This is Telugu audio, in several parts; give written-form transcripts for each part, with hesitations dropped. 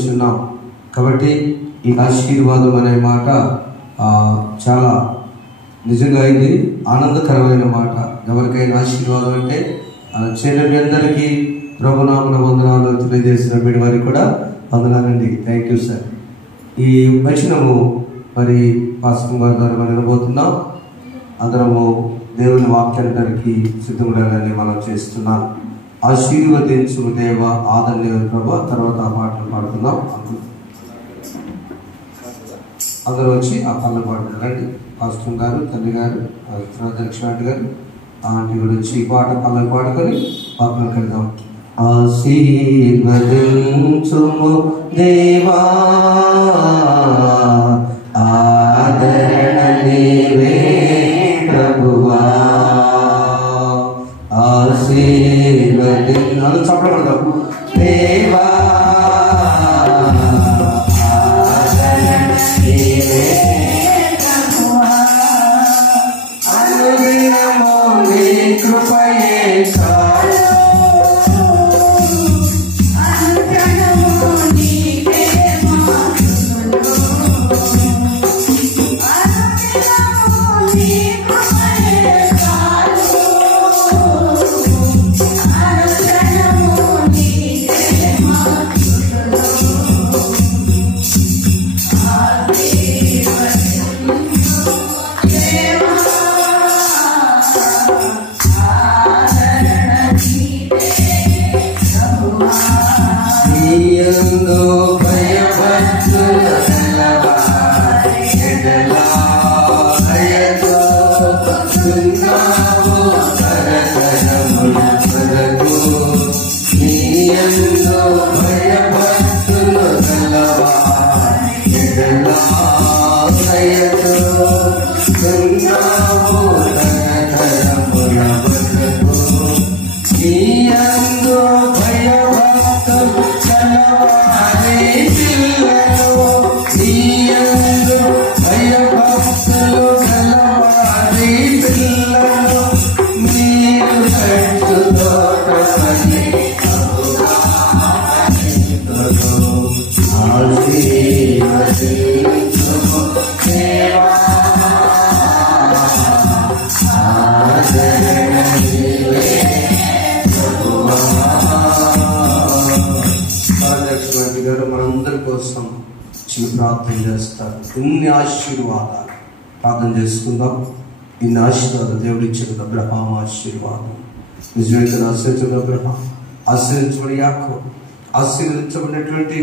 చూస్తున్నాం కాబట్టి ఈ ఆశీర్వాదం అనే మాట చాలా నిజంగా ఇది ఆనందకరమైన మాట. ఎవరికైనా ఆశీర్వాదం అంటే చెల్లెమి అందరికీ ప్రభునామన వందనాలు తెలియజేసిన వీడి వారికి కూడా వందనాలండి. Thank you sir. ఈ వచనము మరి పాస్టర్ గారి ద్వారా మనం వినబోతున్నాం. అందరము దేవుని వాక్యానికి సిద్ధపడాలని మనం చేస్తున్నాం. ఆశీర్వదించు దేవ ఆదరణ ప్రభు. తర్వాత ఆ పాటలు పాడుతున్నాం. అందరూ వచ్చి ఆ పాటలు పాడుతున్నారండి. పాస్టర్ గారు, తల్లి గారు, దక్షిణాంటి గారు, ఆంటీ కూడా వచ్చి ఈ పాట పాటలు పాడుకొని పాటలకు వెళ్దాం. ఆశీర్వదించుము దేవా ఆదరణ నీవే ప్రభువా. ఆశీర్వదించు చప్పడబడతాం దేవా ఆదరణ నీవే ప్రభువా. అనుదినము నీ కృపయే ప్రార్థన చేస్తారు. ఇన్ని ఆశీర్వాదాలు ప్రార్థన చేసుకుందాం. ఇన్ని ఆశీర్వాదాలు దేవుడు ఇచ్చిన అబ్రహాం ఆశీర్వాదం నిజమైన ఆశ్రయించిన అబ్రహాం, ఆశ్రయించబడి యాకోబు, ఆశీర్వదించబడినటువంటి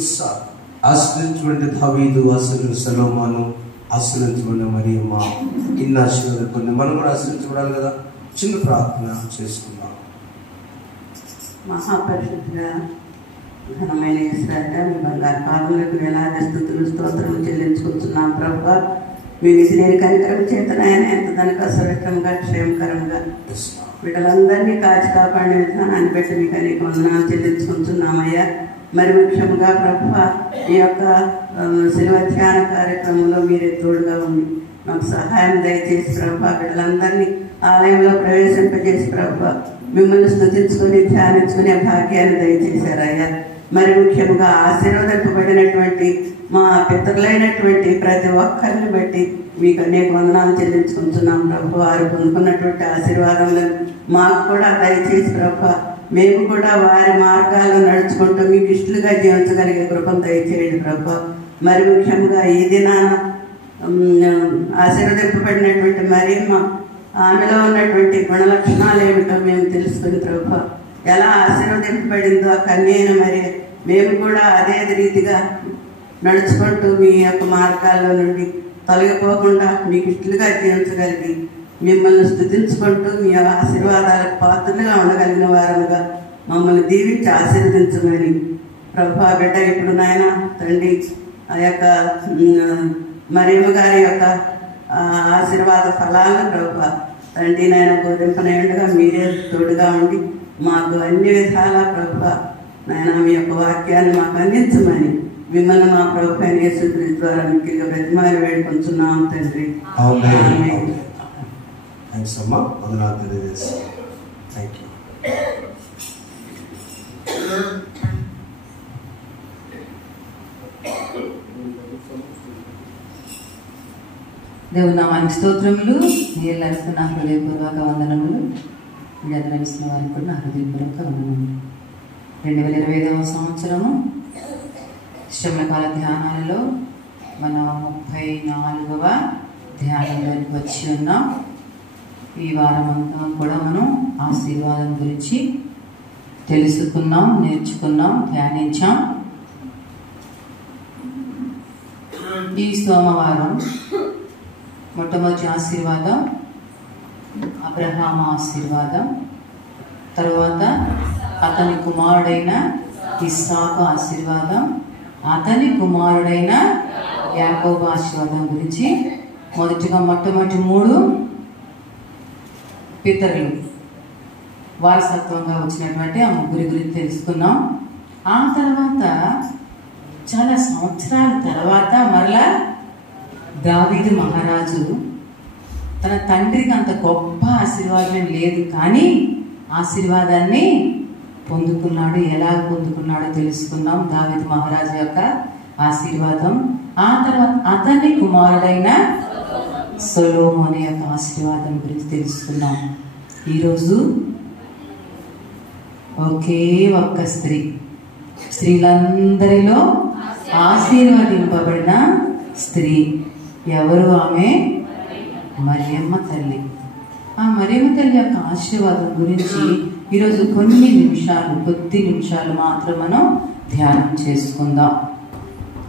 ఇస్సాకు, ఆశ్రయించబడిన దావీదు, ఆశ్రయించిన సొలొమోను, ఆశ్రయించబడిన మరియమ్మ. ఇన్ని ఆశీర్వాదాలు కొన్ని మనం కూడా ఆశ్రయించబడాలి కదా. చిన్న ప్రార్థన చేసుకుందాం. మహాపరిశుద్ధుడా ఘనమైన యేసయ్యా, మీ బంగారు పాదములకు వేలాది స్తుతులు స్తోత్రములు చెల్లించుకుంటున్నాం ప్రభువా. మీ నిధి లేని కనికరం చేత నాయన ఎంత దానికి అసరష్టంగా క్షేమకరంగా వీళ్ళందరినీ కాచి కాపాడిన విధానాన్ని బట్టి మీకు అనేక వందనాలు చెల్లించుకుంటున్నామయ్యా. మరి ముఖ్యంగా ప్రభువా ఈ యొక్క శిలువ ధ్యాన కార్యక్రమంలో మీరే తోడుగా ఉండి మాకు సహాయం దయచేసి ప్రభువా, వీళ్ళందరినీ ఆలయంలో ప్రవేశింపజేసి ప్రభువా మిమ్మల్ని స్తుతించుకొని ధ్యానించుకునే భాగ్యాన్ని దయచేశారయ్యా. మరి ముఖ్యంగా ఆశీర్వదింపబడినటువంటి మా పితరులైనటువంటి ప్రతి ఒక్కరిని బట్టి మీకు అనేక వందనాలు చెల్లించుకుంటున్నాం ప్రభు. వారు పొందుకున్నటువంటి ఆశీర్వాదములను మాకు కూడా దయచేసి ప్రభు, మేము కూడా వారి మార్గాల్లో నడుచుకుంటూ మీకు ఇష్టలుగా జీవించగలిగే కృపను దయచేయండి ప్రభు. మరి ముఖ్యంగా ఈ దినాన ఆశీర్వదింపబడినటువంటి మరియమ్మ, ఆమెలో ఉన్నటువంటి గుణలక్షణాలు ఏమిటో మేము తెలుసుకుని ప్రభు, ఎలా ఆశీర్వదింపబడిందో ఆ కన్యైన మరి మేము కూడా అదే రీతిగా నడుచుకుంటూ మీ యొక్క మార్గాల్లో నుండి తొలగిపోకుండా మీకు ఇష్టలుగా జీవించగలిగి మిమ్మల్ని స్తుతించుకుంటూ మీ ఆశీర్వాదాలకు పాత్రలుగా ఉండగలిగిన వారముగా మమ్మల్ని దీవించి ఆశీర్వదించమని ప్రభు. బిడ్డ ఇప్పుడు నాయన తండ్రి ఆ యొక్క మరియమ్మ గారి యొక్క ఆశీర్వాద ఫలాలను ప్రభు తండ్రి నాయన బోధింపనయుండగా మీరే తోడుగా ఉండి మాకు అన్ని విధాల ప్రభు నాయన మీ యొక్క వాక్యాన్ని మాకు అందించమని మిమ్మల్ని మా ప్రభు అయిన యేసుక్రీస్తు ద్వారా మిక్కిలిగా బ్రతిమాలి వేడుకొంచున్నాం తండ్రి. దేవుని నామానికి స్తోత్రములు. మీరెల్లరికీ నా హృదయపూర్వక వందనములు. నిద్రనిస్తున్న వారికి కూడా నా హృదయపూర్వక వందనములు. 2025వ సంవత్సరము శ్రమకాల ధ్యానాలలో మనం 34వ ధ్యానంలోకి వచ్చి ఉన్నాం. ఈ వారం అంతా కూడా మనం ఆశీర్వాదం గురించి తెలుసుకున్నాం, నేర్చుకున్నాం, ధ్యానించాం. ఈ సోమవారం మొట్టమొదటి ఆశీర్వాదం అబ్రహాము ఆశీర్వాదం, తర్వాత అతని కుమారుడైన ఇస్సాకు ఆశీర్వాదం, అతని కుమారుడైన యాకోబు ఆశీర్వాదం గురించి మొట్టమొదటి 3 పితరులు వారసత్వంగా వచ్చినటువంటి ఆ 3 గురించి తెలుసుకున్నాం. ఆ తర్వాత చాలా సంవత్సరాల తర్వాత మరలా దావీదు మహారాజు తన తండ్రికి అంత గొప్ప ఆశీర్వాదం లేదు, కానీ ఆశీర్వాదాన్ని పొందుకున్నాడు. ఎలా పొందుకున్నాడో తెలుసుకున్నాం. దావీదు మహారాజు యొక్క ఆశీర్వాదం. ఆ తర్వాత అతని కుమారుడైన సొలొమోను యొక్క ఆశీర్వాదం గురించి తెలుసుకున్నాం. ఈరోజు ఒకే ఒక్క స్త్రీలందరిలో ఆశీర్వదింపబడిన స్త్రీ ఎవరు? ఆమె మరియమ్మ తల్లి. ఆ మరియమ్మ తల్లి యొక్క ఆశీర్వాదం గురించి ఈరోజు కొద్ది నిమిషాలు మాత్రం మనం ధ్యానం చేసుకుందాం.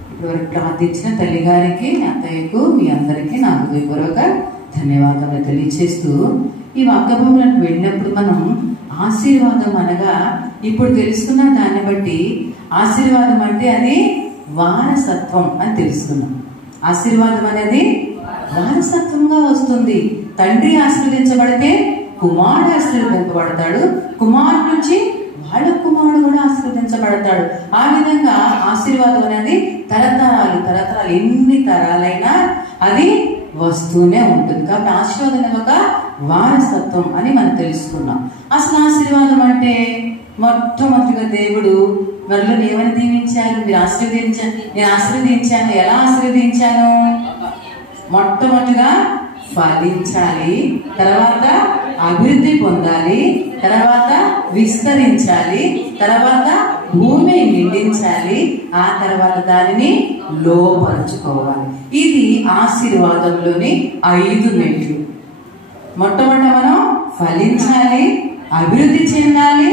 ఇప్పటివరకు ప్రార్థించిన తల్లి గారికి, అత్తయ్యకు, మీ అందరికీ నా హృదయపూర్వక ధన్యవాదాలు తెలియచేస్తూ, ఈ వాక్యభూములకు వెళ్ళినప్పుడు మనం ఆశీర్వాదం అనగా ఇప్పుడు తెలుసుకున్న దాన్ని బట్టి ఆశీర్వాదం అంటే అది వారసత్వం అని తెలుసుకున్నాం. ఆశీర్వాదం అనేది వారసత్వంగా వస్తుంది. తండ్రి ఆశీర్వదించబడితే కుమారుడు ఆశీర్వదింపబడతాడు, కుమారుడు నుంచి వాళ్ళ కుమారుడు కూడా ఆశీర్వదించబడతాడు. ఆ విధంగా ఆశీర్వాదం అనేది తరతరాలు ఎన్ని తరాలైనా అది వస్తూనే ఉంటుంది. కాబట్టి ఆశీర్వాదం అనేది ఒక వారసత్వం అని మనం తెలుసుకున్నాం. అసలు ఆశీర్వాదం అంటే మొట్టమొదటిగా దేవుడు మరలో ఏమని దీవించారు? నేను ఆశీర్వదించాను. ఎలా ఆశీర్వదించాను? మొట్టమొదటిగా ఫలించాలి, తర్వాత అభివృద్ధి పొందాలి, తర్వాత విస్తరించాలి, తర్వాత భూమి నిండించాలి, ఆ తర్వాత దానిని లోపరుచుకోవాలి. ఇది ఆశీర్వాదంలోని 5 మెట్లు. మొట్టమొదట మనం ఫలించాలి, అభివృద్ధి చెందాలి,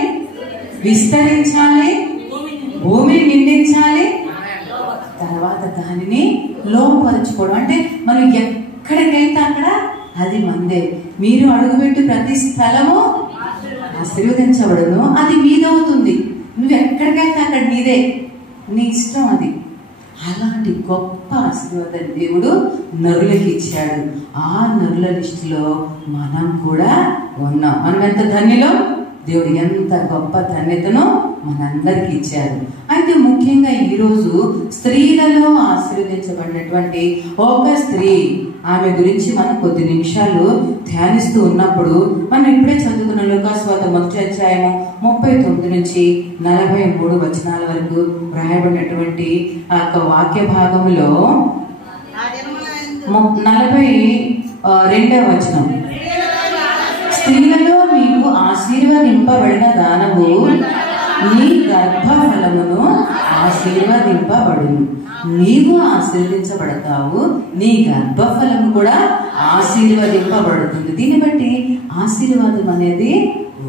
విస్తరించాలి, భూమిని నిండించాలి, తర్వాత దానిని లోపరుచుకోవడం. అంటే మనం ఎక్కడికైతే అక్కడ అది మందే. మీరు అడుగుపెట్టు ప్రతి స్థలము ఆశీర్వదించబడును, అది మీదవుతుంది. నువ్వు ఎక్కడికైతే అక్కడ నీదే, నీ ఇష్టం అది. అలాంటి గొప్ప ఆశీర్వాదం దేవుడు నరులకి ఇచ్చాడు. ఆ నరుల లిస్టులో మనం కూడా ఉన్నాం. మనం ఎంత ధన్యులం! దేవుడు ఎంత గొప్ప ధన్యతను మనందరికి ఇచ్చారు. అయితే ముఖ్యంగా ఈరోజు స్త్రీలలో ఆశీర్వదించబడినటువంటి ఒక స్త్రీ, ఆమె గురించి మనం కొద్ది నిమిషాలు ధ్యానిస్తూ ఉన్నప్పుడు మనం ఇప్పుడే చదువుకున్న లూకాసు వార్త 1వ అధ్యాయము 39 నుంచి 43 వచనాల వరకు వ్రాయబడినటువంటి ఆ యొక్క వాక్య భాగంలో 42వ వచనం, స్త్రీలలో మీకు ఆశీర్వదింపబడిన దానవు నీ గర్భఫలమును ఆశీర్వదింపబడును. నీవు ఆశీర్వదించబడతావు, నీ గర్భఫలము కూడా ఆశీర్వదింపబడుతుంది. దీన్ని బట్టి ఆశీర్వాదం అనేది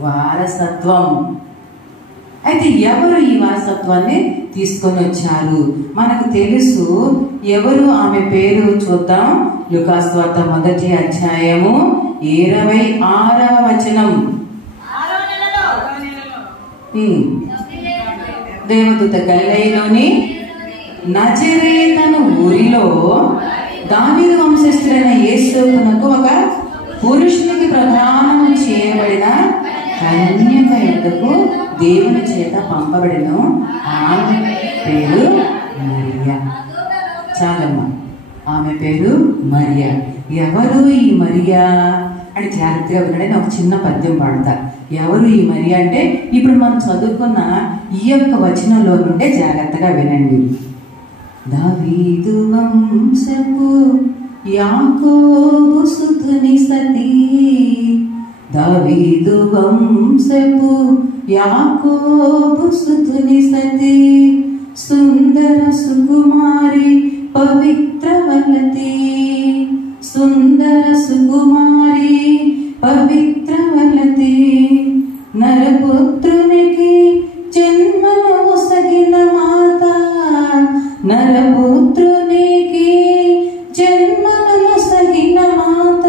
వారసత్వం. అయితే ఎవరు ఈ వారసత్వాన్ని తీసుకొని వచ్చారు? మనకు తెలుసు ఎవరు. ఆమె పేరు చూద్దాం. లూకాసు వార్త 1వ అధ్యాయము 26వ వచనం. దేవదూత గలిలయలోని నజరేతను ఊరిలో దావీదు వంశస్థులైన యేసునకు ఒక పురుషునికి ప్రదానము చేయబడిన కన్యక యొద్దకు దేవుని చేత పంపబడిను. ఆమె పేరు మరియా. చాలమ్మా, ఆమె పేరు మరియా. ఎవరు ఈ మరియా అని జాగ్రత్తగా వినడానికి ఒక చిన్న పద్యం పాడతా. ఎవరు ఈ మరియా అంటే ఇప్పుడు మనం చదువుకున్న ఈ యొక్క వచనంలో నుండే జాగ్రత్తగా వినండి. దావీదు వంశపు యాకోబు సుతుని సతీ, దావీదు వంశపు యాకోబు సుతుని సతీ, సుందర సుకుమారి పవిత్రవలతి, సుందర సుకుమారి పవిత్రవలతి, నరపుత్రునికి జన్మను ఒసగిన మాత, నరపుత్రునికి జన్మను ఒసగిన మాత,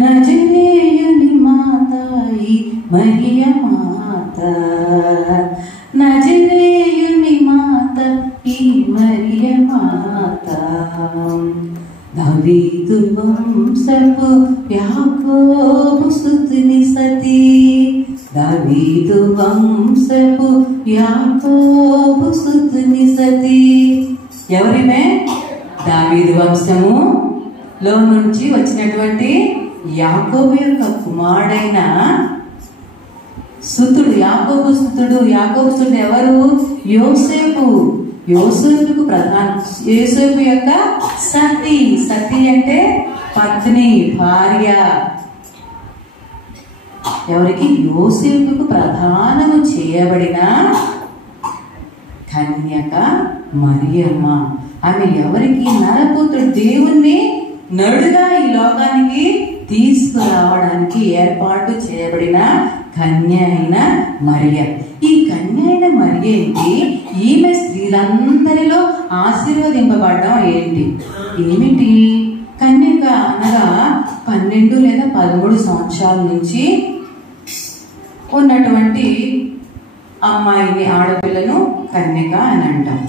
నజరేయుని మాత ఈ మరియ మాత, నజరేయుని మాత ఈ మరియ మాత. దావీదు వంశపు యాకోబు సుతుని సతీ, దావీదు వంశపు యాకోబు సుతుని సతీ. ఎవరిమే? దావీదు వంశములో నుంచి వచ్చినటువంటి యాకోబు యొక్క కుమారుడైన సుతుడు, యాకోబు సుతుడు. యాకోబు సుతుడు ఎవరు? యోసేపు. యోసేపుకు ప్రధాన, యోసేపు యొక్క సతీ. సతీ అంటే పత్ని, భార్య. ఎవరికి? యోసేపుకు ప్రధానము చేయబడిన కన్యక మరియమ్మ. ఆమె ఎవరికి? నరపుత్రుడు, దేవుణ్ణి నరుడుగా ఈ లోకానికి తీసుకురావడానికి ఏర్పాటు చేయబడిన కన్య అయిన మరియ. ఈ కన్య అయిన మరియ ఏంటి? ఈమె స్త్రీలందరిలో ఆశీర్వదింపబడడం ఏంటి? ఏమిటి? కన్యక అనగా 12 లేదా 13 సంవత్సరాల నుంచి ఉన్నటువంటి అమ్మాయిని, ఆడపిల్లను కన్యక అని అంటాం.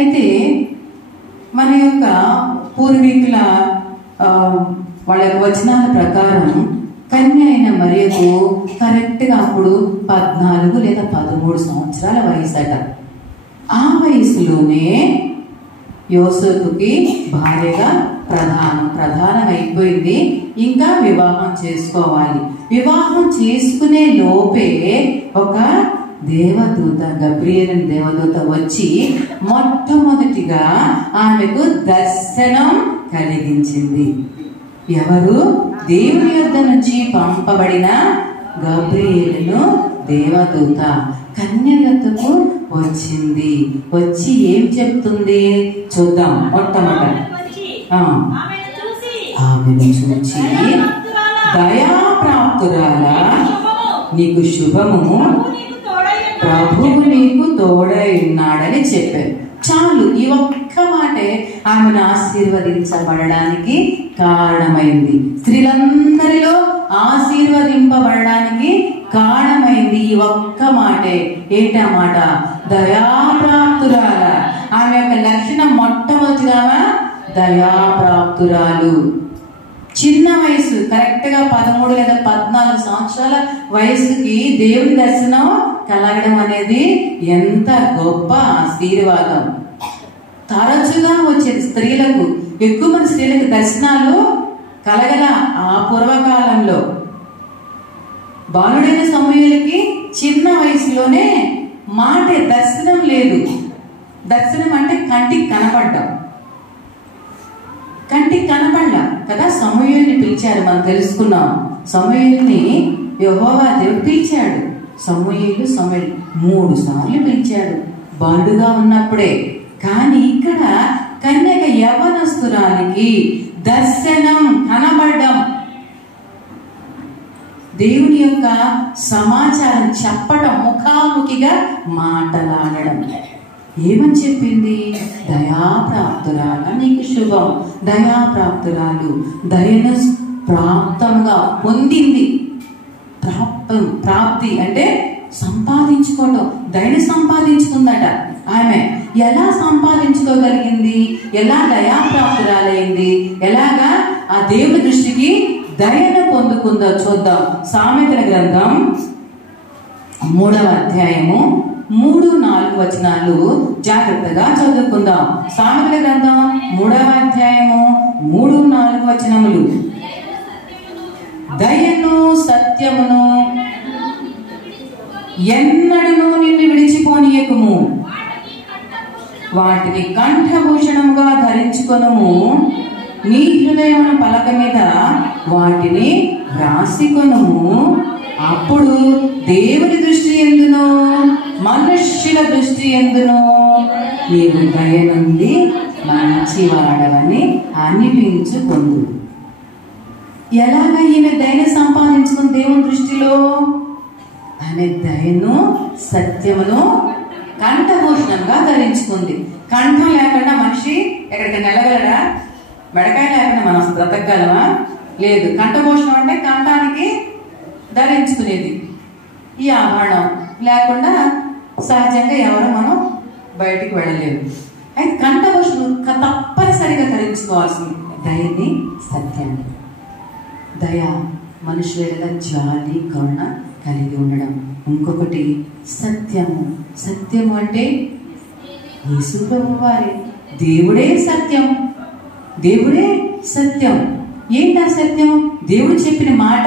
అయితే మన యొక్క పూర్వీకుల వాళ్ళ యొక్క వచనాల ప్రకారం కన్య అయిన మరియకు కరెక్ట్గా అప్పుడు 14 లేదా 13 సంవత్సరాల వయసట. ఆ వయసులోనే యోసేపుకి భార్యగా ప్రధానమైపోయింది. ఇంకా వివాహం చేసుకోవాలి. వివాహం చేసుకునే లోపే ఒక దేవదూత, గబ్రియేలు దేవదూత వచ్చి మొట్టమొదటిగా ఆమెకు దర్శనం కలిగించింది. ఎవరు? దేవుని యొద్ద నుంచి పంపబడిన గబ్రియేలును దేవదూత కన్య యొద్దకు వచ్చింది. వచ్చి ఏం చెప్తుంది చూద్దాం. మొట్టమొదటి ఆమెను చూచి, దయాప్రాప్తురాల, నీకు శుభము, ప్రభువు నీకు తోడై ఉన్నాడని చెప్పారు. చాలు, ఈ ఒక్క మాటే ఆమెను ఆశీర్వదించబడడానికి కారణమైంది. స్త్రీలందరిలో ఆశీర్వదింపబడడానికి కారణమైంది ఈ ఒక్క మాటే. ఏంటా మాట? దయాప్రాప్తురాల. ఆమె యొక్క లక్షణం మొట్టమొదటిగా దయాప్రాప్తురాలు. చిన్న వయసు, కరెక్ట్ గా 13 లేదా 14 సంవత్సరాల వయసుకి దేవుని దర్శనం కలగడం అనేది ఎంత గొప్ప ఆశీర్వాదం. తరచుగా వచ్చేది స్త్రీలకు, ఎక్కువ మంది స్త్రీలకు దర్శనాలు కలగల. ఆ పూర్వకాలంలో బాలుడైన సమూయేలుకి చిన్న వయసులోనే మాట, దర్శనం లేదు. దర్శనం అంటే కంటికి కనపడ్డం, కంటికి కనపడలా కదా. సమూయేలుని పిలిచారు, మనం తెలుసుకున్నాం. సమూయేలుని యెహోవా దేవుడు పిలిచాడు. సమూయేలు 3 సార్లు పిలిచాడు బాలుడుగా ఉన్నప్పుడే. కానీ ఇక్కడ కన్యక యవనస్తురాలికి దర్శనం కనబడడం, దేవుని యొక్క సమాచారం చెప్పడం, ముఖాముఖిగా మాటలాడడం. ఏమని చెప్పింది? దయాప్రాప్తురాల, నీకు శుభం. దయాప్రాప్తురాలు, దయను ప్రాప్తంగా పొందింది. ప్రాప్తి అంటే సంపాదించుకోవడం. దయను సంపాదించుకుందట ఆమె. ఎలా సంపాదించుకోగలిగింది? ఎలా దయాప్రాప్తురాలైంది? ఎలాగా ఆ దేవుని దృష్టికి దయను పొందుకుందో చూద్దాం. సామెతల గ్రంథం 3వ అధ్యాయము 3-4 వచనాలు జాగ్రత్తగా చదువుకుందాం. సామెతల గ్రంథం 3వ అధ్యాయము 3-4 వచనములు. దయను సత్యమును ఎన్నడూ నిన్ను విడిచిపోనీయకుము, వాటిని కంఠభూషణముగా ధరించుకొనుము. నీ హృదయమున పలక మీద వాటిని రాసికొనుము. అప్పుడు దేవుని దృష్టి ఎందును మనుష్యుల దృష్టి ఎందును నీవు దయ నుండి మంచివాడవని అనిపించుకొందు. ఎలాగ ఈమె దయను సంపాదించుకుని దేవుని దృష్టిలో? ఆమె దయను సత్యమును కంఠభూషణంగా ధరించుకుంది. కంఠం లేకుండా మనిషి ఎక్కడికి వెళ్ళగలడా? మెడకాయ లేకుండా మనం బ్రతకగలమా? లేదు. కంఠభూషణం అంటే కంఠానికి ధరించుకునేది. ఈ ఆభరణం లేకుండా సహజంగా ఎవరు మనం బయటికి వెళ్ళలేము. అయితే కంఠభూషణం తప్పనిసరిగా ధరించుకోవాల్సింది దయని, సత్యాన్ని. దయ మనుషుల మీద జాలి, కరుణ కలిగి ఉండడం. ఇంకొకటి సత్యము. సత్యము అంటే యేసు ప్రభువు వారే. దేవుడే సత్యం. దేవుడే సత్యం. ఏంటా సత్యం? దేవుడు చెప్పిన మాట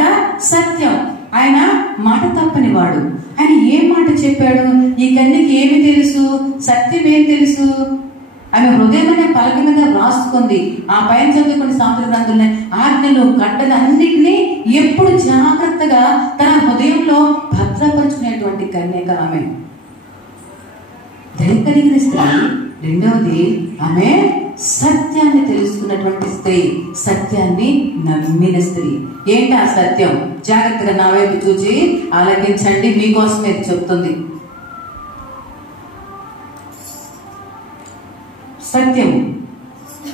సత్యం. ఆయన మాట తప్పని వాడు. ఆయన ఏ మాట చెప్పాడు? ఈ కన్యకి ఏమి తెలుసు? సత్యం ఏం తెలుసు? ఆమె హృదయం అనే పలక మీద రాసుకుంది. ఆ పైన చదువుకుని సాంస్కృతిక గ్రంథాలు ఆజ్ఞలు, కట్టలు అన్నిటినీ ఎప్పుడు జాగ్రత్తగా తన హృదయంలో భద్రపరుచుకునేటువంటి కన్యక ఆమె. దయ కలిగిన స్త్రీ. రెండవది, ఆమె సత్యాన్ని తెలుసుకున్నటువంటి స్త్రీ, సత్యాన్ని నమ్మిన స్త్రీ. ఏంటి ఆ సత్యం? జాగ్రత్తగా నా వైపు చూచి ఆలకించండి, మీకోసమే చెప్తుంది. సత్యము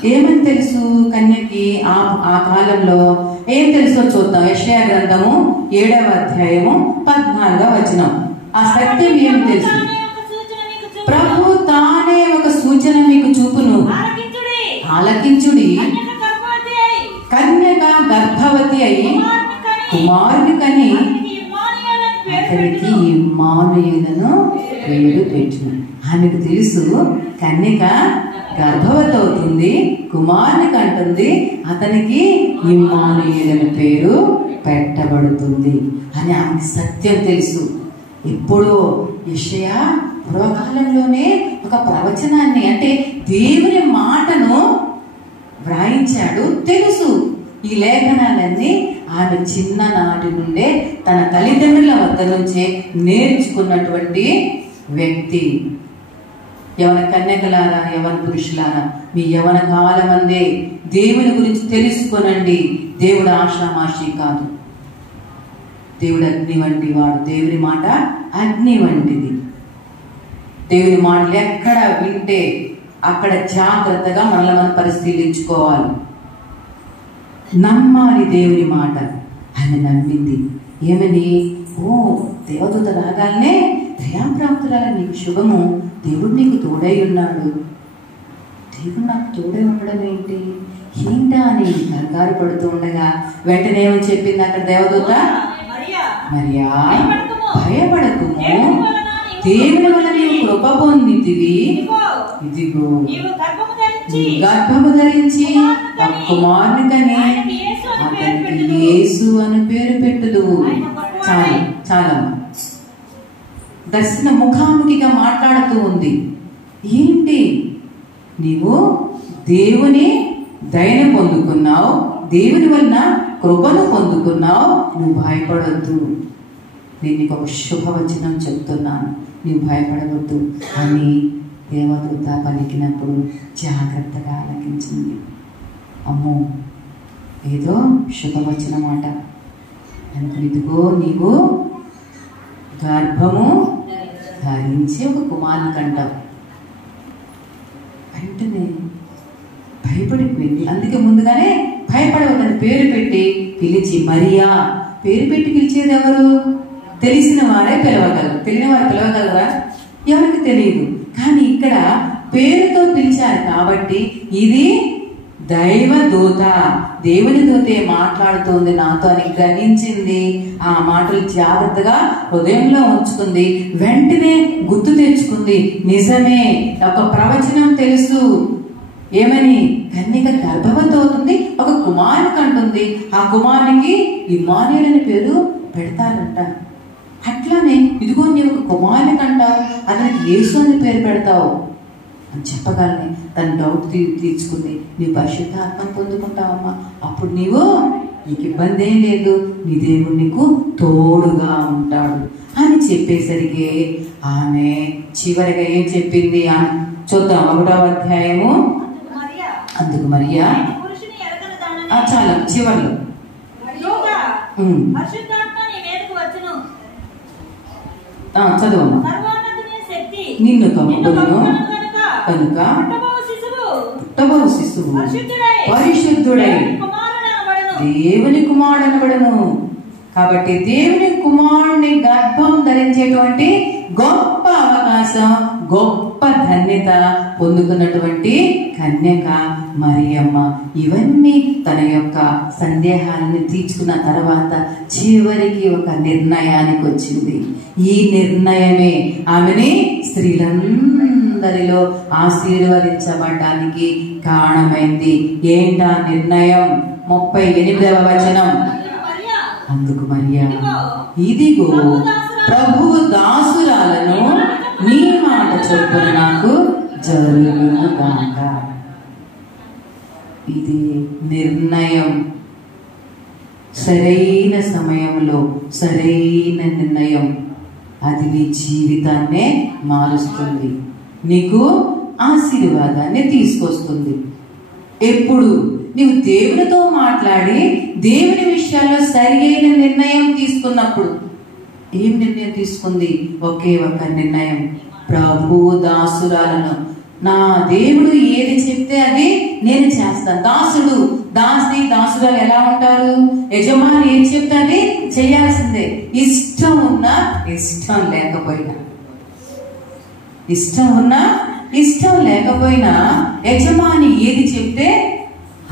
ఏమని తెలుసు కన్యకి? ఆ కాలంలో ఏం తెలుసో చూద్దాం. యెషయా గ్రంథము 7వ అధ్యాయము 14వ వచనం. ఆ సత్యం ఏం తెలుసు? ప్రభు తానే ఒక సూచన మీకు చూపును. ఆలకించుడి. కన్యక గర్భవతి అయి కుమారుని కని అతనికి ఇమ్మానుయేలును పేరు పెట్టును. ఆమెకు తెలుసు కన్యక గర్భవతి అవుతుంది, కుమారుని కంటుంది, అతనికి ఇమ్మానుయేలు పేరు పెట్టబడుతుంది అని ఆమెకు సత్యం తెలుసు. ఎప్పుడో యెషయా పూర్వకాలంలోనే ఒక ప్రవచనాన్ని, అంటే దేవుని మాటను వ్రాయించాడు. తెలుసు. ఈ లేఖనాలన్నీ ఆమె చిన్ననాటి నుండే తన తల్లిదండ్రుల వద్ద నుంచే నేర్చుకున్నటువంటి వ్యక్తి. యవన కన్యకలారా, యవన పురుషులారా, మీ యవన కాలమందే దేవుని గురించి తెలుసుకొనండి. దేవుడు ఆషామాషి కాదు. దేవుడు అగ్ని వంటి వాడు. దేవుని మాట అగ్ని వంటిది. దేవుని మాటలు ఎక్కడ వింటే అక్కడ జాగ్రత్తగా మనల్ని మనం పరిశీలించుకోవాలి. నమ్మాలి దేవుని మాట. ఆమె నమ్మింది. ఏమని? ఓ దేవదూత రాగానే, దయాప్రాప్తురాల నీకు శుభము, దేవుడు నీకు తోడై ఉన్నాడు. దేవుడు నాకు తోడై ఉండడం ఏంటి? ఏంటా అని కంగారు పడుతూ ఉండగా వెంటనే ఏమని చెప్పింది అక్కడ దేవదూత? మరియా, భయపడకుము, దేవుని వల్ల నీవు కృప పొందితివి. ఇదిగో గర్భము ధరించి కుమారుని కని అతనికి యేసు అని పేరు పెట్టుదువు. చాలు చాలమ్మా. దర్శన ముఖాముఖిగా మాట్లాడుతూ ఉంది. ఏంటి? నీవు దేవుని దయను పొందుకున్నావు, దేవుని వలన కృపను పొందుకున్నావు, నువ్వు భయపడొద్దు. నేను నీకు ఒక శుభవచనం చెప్తున్నాను, నీవు భయపడవద్దు అని దేవదూత పలికినప్పుడు జాగ్రత్తగా ఆలకించింది. అమ్మో, ఏదో శుభవచనం మాట అనుకుని, ఇదిగో నీవు గర్భము ధరించి ఒక కుమారుని కంటావు. వెంటనే భయపడిపోయింది. అందుకే ముందుగానే భయపడవద్దని పేరు పెట్టి పిలిచి, మరియా పేరు పెట్టి పిలిచేది ఎవరు? తెలిసిన వారే పిలవగలరు. తెలియని వారు పిలవగలరా? ఎవరికి తెలియదు. కానీ ఇక్కడ పేరుతో పిలిచారు కాబట్టి ఇది దైవదూత, దేవుని దూతే మాట్లాడుతోంది నాతో అని గ్రహించింది. ఆ మాటలు జాగ్రత్తగా హృదయంలో ఉంచుకుంది. వెంటనే గుర్తు తెచ్చుకుంది, నిజమే, ఒక ప్రవచనం తెలుసు. ఏమని? కన్యక గర్భవతి అవుతుంది, ఒక కుమారుని కంటుంది. ఆ కుమారునికి ఇమ్మానుయేలు అని పేరు పెడతారంట. అట్లానే ఇదిగో నీవు ఒక కుమారుని కంటావు, అతనికి యేసు అని పేరు పెడతావు. అని చెప్పగానే తన డౌట్ తీర్చుకుంది. నీ పరిశుద్ధాత్మను పొందుకుంటావమ్మా, అప్పుడు నీకు ఇబ్బంది ఏం లేదు, నీ దేవుడు నీకు తోడుగా ఉంటాడు అని చెప్పేసరికి ఆమె చివరిగా ఏం చెప్పింది చూద్దాం. 1వ అధ్యాయము. అందుకు మరియా చాలా చివర్లో చదువు. నిన్ను కమ్ముకును కనుక పుట్టబో శిశువు పరిశుద్ధుడై దేవుని కుమారుడు అనబడను. కాబట్టి దేవుని కుమారుని గర్భం ధరించేటువంటి గొప్ప అవకాశం, గొప్ప ధన్యత పొందుకున్నటువంటి కన్యక మరియమ్మ. ఇవన్నీ తన యొక్క సందేహాలను తీర్చుకున్న తర్వాత చివరికి ఒక నిర్ణయానికి వచ్చింది. ఈ నిర్ణయమే ఆమెని స్త్రీలందరిలో ఆశీర్వదించబడడానికి కారణమైంది. ఏంటా నిర్ణయం? 38వ వచనం. అందుకు మరియా, ఇదిగో ప్రభువు దాసురాలను, నీ మాట చొప్పున నాకు జరుగును గాక. ఇది నిర్ణయం. సరైన సమయంలో సరైన నిర్ణయం అది నీ జీవితాన్నే మారుస్తుంది, నీకు ఆశీర్వాదాన్ని తీసుకొస్తుంది. ఎప్పుడు నీవు దేవునితో మాట్లాడి దేవుని విషయాల్లో సరైన నిర్ణయం తీసుకున్నప్పుడు. ఏం నిర్ణయం తీసుకుంది? ఒకే ఒక నిర్ణయం, ప్రభు దాసురాలను, నా దేవుడు ఏది చెప్తే అది నేను చేస్తాను. దాసుడు దాసురాలు ఎలా ఉంటారు? యజమాని ఏం చెప్తే అది చేయాల్సిందే, ఇష్టం ఉన్నా ఇష్టం లేకపోయినా. ఇష్టం ఉన్నా ఇష్టం లేకపోయినా యజమాని ఏది చెప్తే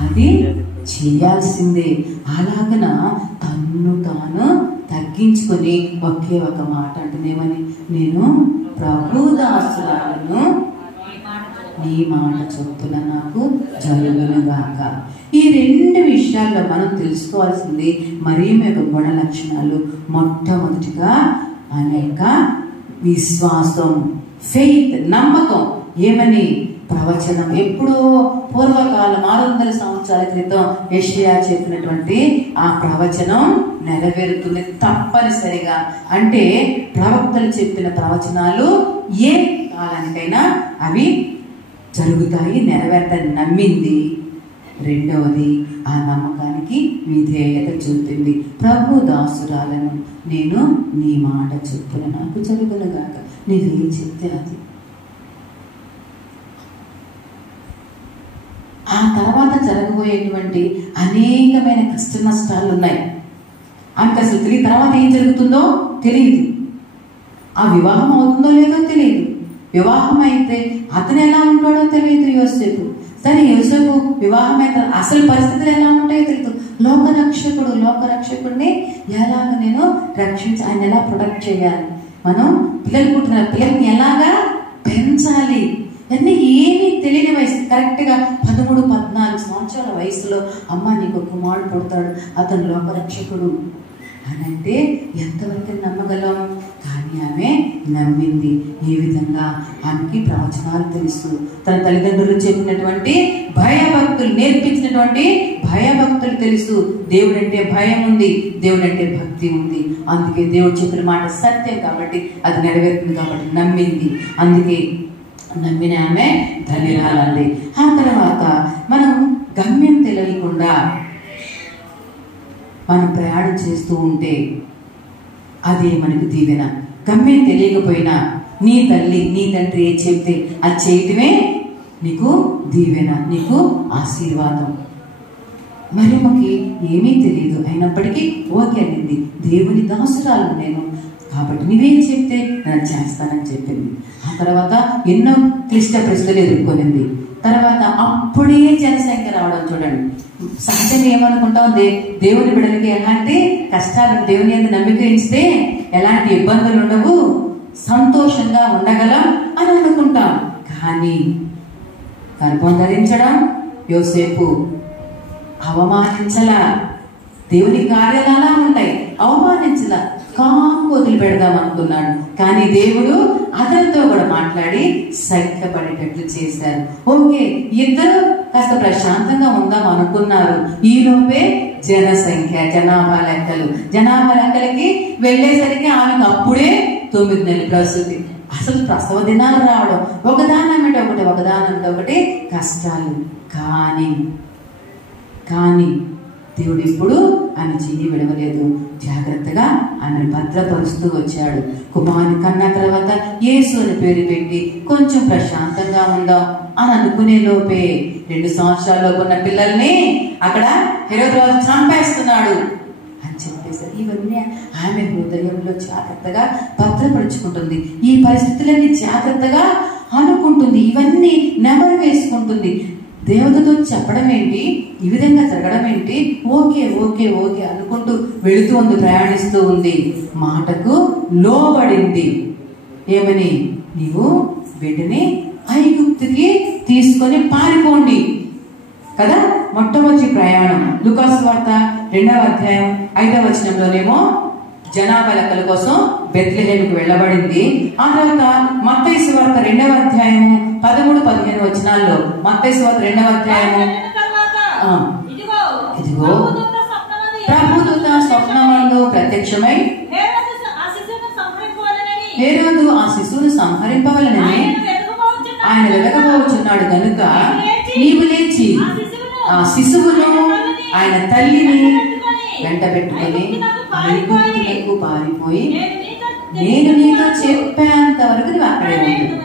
అది చేయాల్సిందే. అలాగన తన్ను తాను తగ్గించుకొని ఒకే ఒక మాట అంటుందేమని, నేను ప్రభు దాసురాలను, నీ మాట చొప్పున నాకు జరుగునుగాక. ఈ 2 విషయాల్లో మనం తెలుసుకోవాల్సింది మరియమ్మ యొక్క గుణ లక్షణాలు. మొట్టమొదటిగా అనేక విశ్వాసం, ఫెయిత్, నమ్మకం. ఏమని? ప్రవచనం. ఎప్పుడో పూర్వకాలం 600 సంవత్సరాల క్రితం యెషయా చెప్పినటువంటి ఆ ప్రవచనం నెరవేరుతుంది తప్పనిసరిగా. అంటే ప్రవక్తలు చెప్పిన ప్రవచనాలు ఏ కాలానికైనా అవి జరుగుతాయి, నెరవేరుతాయి నమ్మింది. రెండవది, ఆ నమ్మకానికి విధేయత చూపింది. ప్రభు దాసురాలను, నేను నీ మాట చొప్పున నాకు జరుగునుగాక. నీవేం చెప్తే అది. ఆ తర్వాత జరగబోయేటువంటి అనేకమైన కష్ట నష్టాలు ఉన్నాయి. ఆమెకు అసలు తెలియదు తర్వాత ఏం జరుగుతుందో తెలియదు. ఆ వివాహం అవుతుందో లేదో తెలియదు. వివాహం అయితే అతను ఎలా ఉంటాడో తెలియదు యోసేపు. సరే యోసేపు వివాహం అయితే అసలు పరిస్థితులు ఎలా ఉంటాయో తెలియదు. లోకరక్షకుడిని ఎలాగ నేను రక్షించి ఆయన ఎలా ప్రొటెక్ట్ చేయాలి, మనం పిల్లలు పుట్టిన పిల్లల్ని ఎలాగా పెంచాలి అన్నీ ఏమీ తెలియని వయసు. కరెక్ట్గా 13-14 సంవత్సరాల వయసులో అమ్మ నీకు కుమారుడు పుడతాడు, అతను లోకరక్షకుడు అని అంటే ఎంతవరకు నమ్మగలం? కానీ ఆమె నమ్మింది. ఏ విధంగా? ఆమెకి ప్రవచనాలు తెలుసు, తన తల్లిదండ్రులు చెప్పినటువంటి భయభక్తులు, నేర్పించినటువంటి భయభక్తులు తెలుసు. దేవుడంటే భయం ఉంది, దేవుడంటే భక్తి ఉంది. అందుకే దేవుడు చెప్పిన మాట సత్యం కాబట్టి అది నెరవేరుతుంది కాబట్టి నమ్మింది. అందుకే నమ్మిన ఆమె ధన్యురాలండి. ఆ తర్వాత మనం గమ్యం తెలియకుండా మనం ప్రయాణం చేస్తూ ఉంటే అదే మనకు దీవెన. గమ్యం తెలియకపోయినా నీ తల్లి నీ తండ్రి ఏం చెప్తే అది చేయటమే నీకు దీవెన, నీకు ఆశీర్వాదం. మరియమ్మకి ఏమీ తెలియదు, అయినప్పటికీ ఓకే అనింది. దేవుని దాసురాలు నేను కాబట్టి నువ్వేం చెప్తే నేను చేస్తానని చెప్పింది. ఆ తర్వాత ఎన్నో క్లిష్ట ప్రశ్నలు ఎదుర్కొనింది. తర్వాత అప్పుడే జనసంఖ్య రావడం చూడండి. సహజంగా ఏమనుకుంటాం, దేవుని బిడ్డలకి ఎలాంటి కష్టాలు, దేవుని యందు నమ్మిక ఇస్తే ఎలాంటి ఇబ్బందులు ఉండవు, సంతోషంగా ఉండగలం అని అనుకుంటాం. కానీ గర్భం ధరించడం యోసేపు అవమానించలా. దేవుని కార్యాలు అలా ఉంటాయి, అవమానించలా. కాము వదిలి పెడదాం అనుకున్నాడు. కానీ దేవుడు అతనితో కూడా మాట్లాడి సైక్యపడేటట్లు చేశారు. ఓకే, ఇద్దరు కాస్త ప్రశాంతంగా ఉందాం అనుకున్నారు. ఈ లోపే జనాభా లెక్కలకి వెళ్ళేసరికి ఆమెకు అప్పుడే 9 నెలల ప్రసూతి. అసలు ప్రసవ దినాలు రావడం ఒకదానమిట ఒకటి కష్టాలు. కానీ దేవుడు ఇప్పుడు ఆమె చెయ్యి విడవలేదు. జాగ్రత్తగా ఆమెను భద్రపరుస్తూ వచ్చాడు. కుమారుని కన్న తర్వాత యేసు అని పేరు పెట్టి కొంచెం ప్రశాంతంగా ఉందాం అని అనుకునే లోపే 2 సంవత్సరాల్లోపు ఉన్న పిల్లల్ని అక్కడ హెరోదు రాజు చంపేస్తున్నాడు అని చెప్పేసరి ఇవన్నీ ఆమె హృదయంలో జాగ్రత్తగా భద్రపరుచుకుంటుంది. ఈ పరిస్థితులన్నీ జాగ్రత్తగా అనుకుంటుంది. ఇవన్నీ నెమరు వేసుకుంటుంది. దేవతతో చెప్పడం ఏంటి, ఈ విధంగా జరగడం ఏంటి, ఓకే ఓకే ఓకే అనుకుంటూ వెళుతూ ఉంది, ప్రయాణిస్తూ ఉంది. మాటకు లోబడింది. ఏమని? నీవు బిడ్డని ఐగుప్తుకి తీసుకొని పారిపోండి కదా. మొట్టమొదటి ప్రయాణం లూకా సువార్త 2వ అధ్యాయం 5వ వచనంలోనేమో జనాభా లెక్కల కోసం బెత్లెహేముకు వెళ్ళబడింది. ఆ తర్వాత మత్తయి సువార్త 2వ అధ్యాయము 13-15 వచనాల్లో మత్తయి సువార్త 2వ అధ్యాయము ఇదిగో ప్రభుదూత స్వప్నమందు ప్రత్యక్షమై హేరోదు ఆ శిశువును సంహరింపవలనని ఆయన వెతకబోచున్నాడు గనుక నీవు లేచి ఆ శిశువును ఆయన తల్లిని వెంట పెట్టుకొని ఐగుప్తులకు పారిపోయి నేను నీతో చెప్పేంత వరకు నువ్వు అక్కడే ఉండు.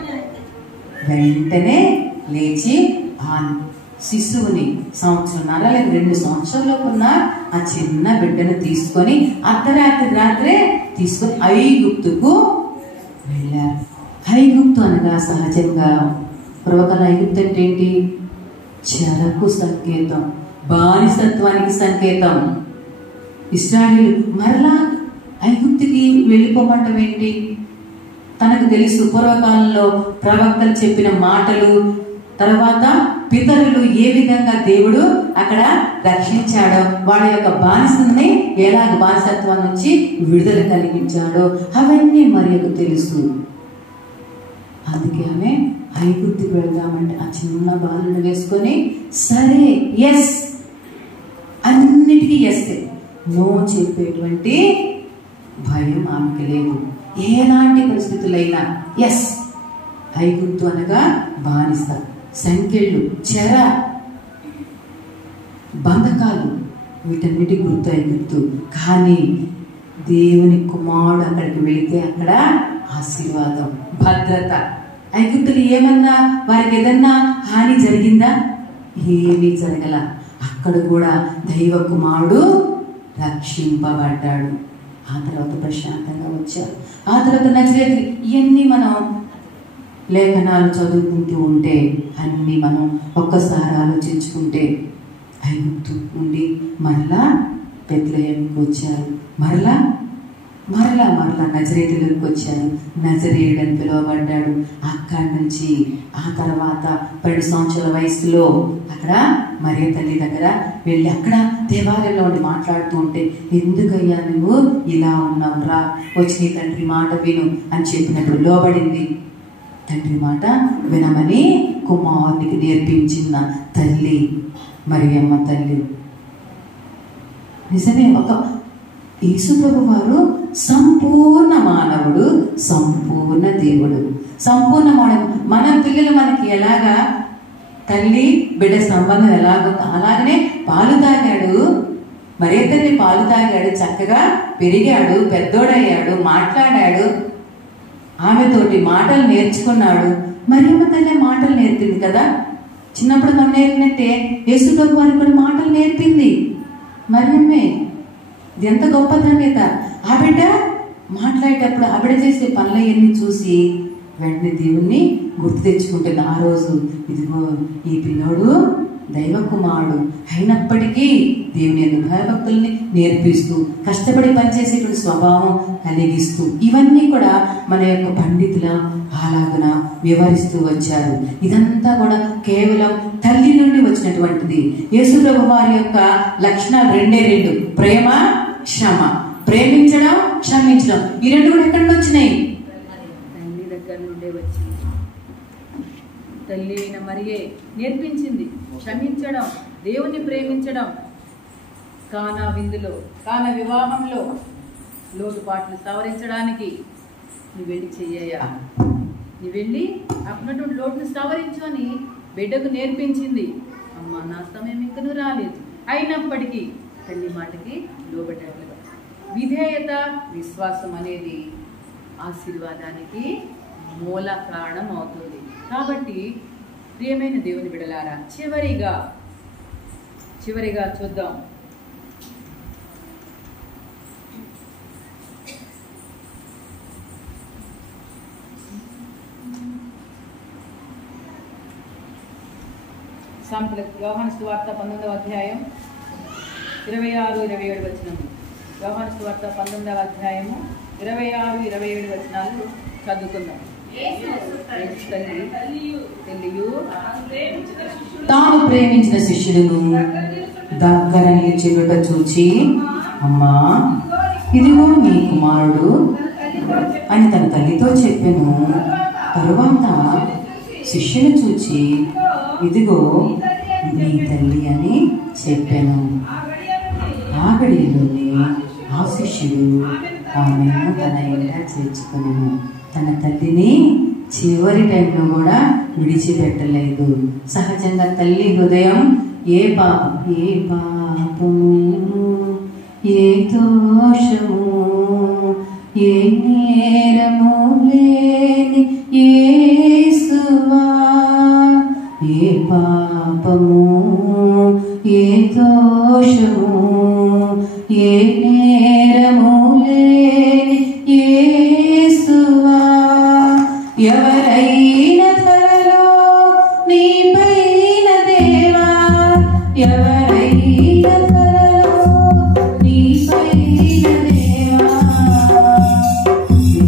వెంటనే లేచి ఆ శిశువుని 1.5 లేదా 2 సంవత్సరాలకు ఉన్న ఆ చిన్న బిడ్డను తీసుకొని రాత్రే తీసుకొని ఐగుప్తుకు వెళ్ళారు. ఐగుప్తు అనగా సహజంగా పూర్వకాల ఐగుప్తు అంటే ఏంటి? చెరకు సంకేతం, బానిసత్వానికి సంకేతం. ఇశ్రాయేలు మరలా ఐగుప్తుకి వెళ్ళిపోమంటం ఏంటి? తనకు తెలుసు పూర్వకాలంలో ప్రవక్తలు చెప్పిన మాటలు, తర్వాత పితరులు ఏ విధంగా దేవుడు అక్కడ రక్షించాడో, వాళ్ళ యొక్క బానిసని ఎలాగ బానిసత్వం నుంచి విడుదల కలిగించాడో అవన్నీ మరియకు తెలుసు. అందుకే ఆమె ఐగుప్తుకి వెళ్దామంటే ఆ చిన్న బాలను వేసుకొని సరే ఎస్ అన్నిటికీ ఎస్తే, నో చెప్పేటువంటి భయం ఆమెకి లేదు. ఎలాంటి పరిస్థితులైనా ఎస్. ఐగుప్తు అనగా బానిస, సంకెళ్ళు, చెర, బంధకాలు, వీటన్నిటి గుర్తు ఐగుప్తు. కానీ దేవుని కుమారుడు అక్కడికి వెళితే అక్కడ ఆశీర్వాదం, భద్రత. ఐగుప్తులు ఏమన్నా వారికి ఏదన్నా హాని జరిగిందా? ఏమీ జరగల. అక్కడ కూడా దైవ కుమారుడు రక్షింపబడ్డాడు. ఆ తర్వాత ప్రశాంతంగా వచ్చారు. ఆ తర్వాత నజరేతు. ఇవన్నీ మనం లేఖనాలు చదువుకుంటూ ఉంటే అన్నీ మనం ఒక్కసారి ఆలోచించుకుంటే ఐగుప్తు నుండి మరలా బెత్లెహేముకు వచ్చారు. మరలా నజరేతులకు వచ్చారు. నజరేయుడు అని పిలువబడ్డాడు. అక్కడి నుంచి ఆ తర్వాత 12 సంవత్సరాల వయసులో అక్కడ మరియ తల్లి దగ్గర వెళ్ళి అక్కడ దేవాలయంలో ఉండి మాట్లాడుతూ ఉంటే, ఎందుకయ్యా నువ్వు ఇలా ఉన్నావురా, వచ్చి నీ తండ్రి మాట విను అని చెప్పినప్పుడు లోబడింది. తండ్రి మాట వినమని కుమారునికి నేర్పించిన తల్లి మరియమ్మ తల్లి. నిజమే, ఒక యేసుప్రభు వారు సంపూర్ణ మానవుడు, సంపూర్ణ దేవుడు, సంపూర్ణ మానవుడు. మన పిల్లలు మనకి ఎలాగా తల్లి బిడ్డ సంబంధం ఎలాగుందో అలాగనే పాలు తాగాడు. మరే తల్లి పాలు తాగాడు, చక్కగా పెరిగాడు, పెద్దోడయ్యాడు, మాట్లాడాడు, ఆమెతోటి మాటలు నేర్చుకున్నాడు. మరియమ్మ తల్లి మాటలు నేర్పింది కదా. చిన్నప్పుడు మనం నేర్పినట్టే యేసుప్రభు వారికి కూడా మాటలు నేర్పింది మరియమ్మే. ఇది ఎంత గొప్ప ధన్యత. ఆ బిడ్డ మాట్లాడేటప్పుడు ఆ బిడ్డ చేసే పనులన్నీ చూసి వెంటనే దేవుణ్ణి గుర్తు తెచ్చుకుంటుంది. ఆ రోజు ఇదిగో ఈ పిల్లోడు దైవ కుమారుడు అయినప్పటికీ దేవుని యొక్క భయభక్తుల్ని నేర్పిస్తూ కష్టపడి పనిచేసేటువంటి స్వభావం కలిగిస్తూ ఇవన్నీ కూడా మన యొక్క పండితుల అలాగన వివరిస్తూ వచ్చారు. ఇదంతా కూడా కేవలం తల్లి నుండి వచ్చినటువంటిది. యేసుప్రభు వారి యొక్క లక్షణాలు 2 ప్రేమ, క్షమ. ప్రేమించడం, క్షమించడం, ఈ రెండు కూడా ఎక్కడి నుండి వచ్చినాయి? తల్లి దగ్గర నుండే వచ్చింది. తల్లి అయిన మరియే నేర్పించింది క్షమించడం, దేవుని ప్రేమించడం. కానా విందులో, కానా వివాహంలో లోటుపాట్లు సవరించడానికి నువ్వు వెళ్ళి చెయ్యా, నువ్వు వెళ్ళి అప్పుడున్నటువంటి లోటును సవరించు అని బిడ్డకు నేర్పించింది. అమ్మ, నా సమయం ఇంకను రాలేదు. అయినప్పటికీ తల్లి మాటకి లోబడ్డట్లుగా విధేయత, విశ్వాసం అనేది ఆశీర్వాదానికి మూల కారణం అవుతుంది. కాబట్టి ప్రియమైన దేవుని బిడ్డలారా, చివరిగా చూద్దాం. యోహాను సువార్త 19వ అధ్యాయం 26-27 వచనము. యోహాను సువార్త 19వ అధ్యాయము 26-27 వచనాలు చదువుకుందాం. తాను ప్రేమించిన శిష్యులను దగ్గర నిలిచినట చూచి, అమ్మా, ఇదిగో నీ కుమారుడు అని తన తల్లితో చెప్పెను. తరువాత శిష్యుని చూచి, ఇదిగో నీ తల్లి అని చెప్పాను. ఆ గడియలోనే ఆ శిష్యుడు ఆమెను తన ఇంట చేర్చుకున్నాను. తన తల్లిని చివరి టైంలో కూడా విడిచిపెట్టలేదు. సహజంగా తల్లి హృదయం ఏ పాపము, ఏ దోషము, ఏ నేరము లేని యేసువా, ఏ పాపము, ఏ దోషము, ఏ నేరము లేని యేసువా, ఎవరైనా త్వరలో నీపైన దేవా, ఎవరైనా త్వరలో నీపైన దేవా,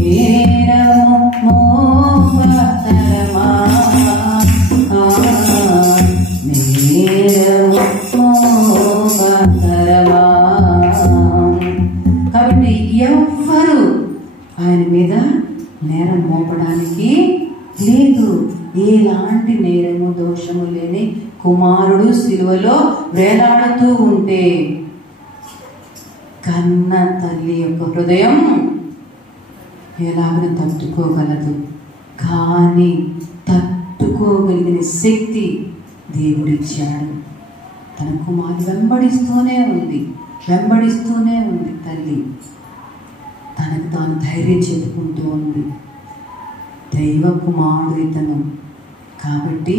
నేరము మోపతరమా, కాబట్టి ఎవ్వరు ఆయన మీద నేరం మోపడానికి లేదు. ఎలాంటి నేరము దోషము లేని కుమారుడు సిలువలో వేలాడుతూ ఉంటే కన్న తల్లి యొక్క హృదయం ఎలాగో తట్టుకోగలదు. కానీ తట్టుకోగలిగిన శక్తి దేవుడిచ్చాడు. తన కుమారుడు వెంబడిస్తూనే ఉంది తల్లి. తనకు తాను ధైర్యం చెప్పుకుంటూ ఉంది. దైవ కుమారుడు ఇతను కాబట్టి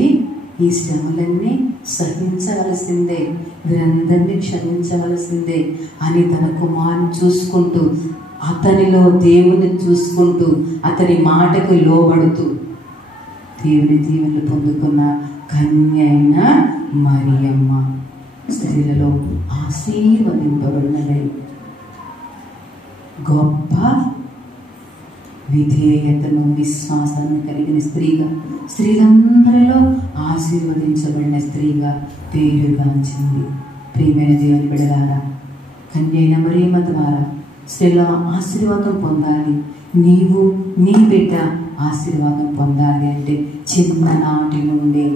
ఈ శ్రమలన్నీ సహించవలసిందే, వీరందరినీ క్షమించవలసిందే అని తన కుమారుని చూసుకుంటూ, అతనిలో దేవుని చూసుకుంటూ, అతని మాటకు లోబడుతూ దేవుని దీవెనలు పొందుకున్న కన్య అయిన మరియమ్మ స్త్రీలలో ఆశీర్వదింపబడినది. గొప్ప విధేయతను, విశ్వాసాన్ని కలిగిన స్త్రీగా, స్త్రీలందరిలో ఆశీర్వదించబడిన స్త్రీగా పేరుగాంచింది. ప్రియమైన దేవుని బిడ్డలారా, కన్య అయిన మరియమ్మ ద్వారా స్త్రీలో ఆశీర్వాదం పొందాలి. నీవు నీ బిడ్డ ఆశీర్వాదం పొందాలి అంటే చిన్ననాటి నుండి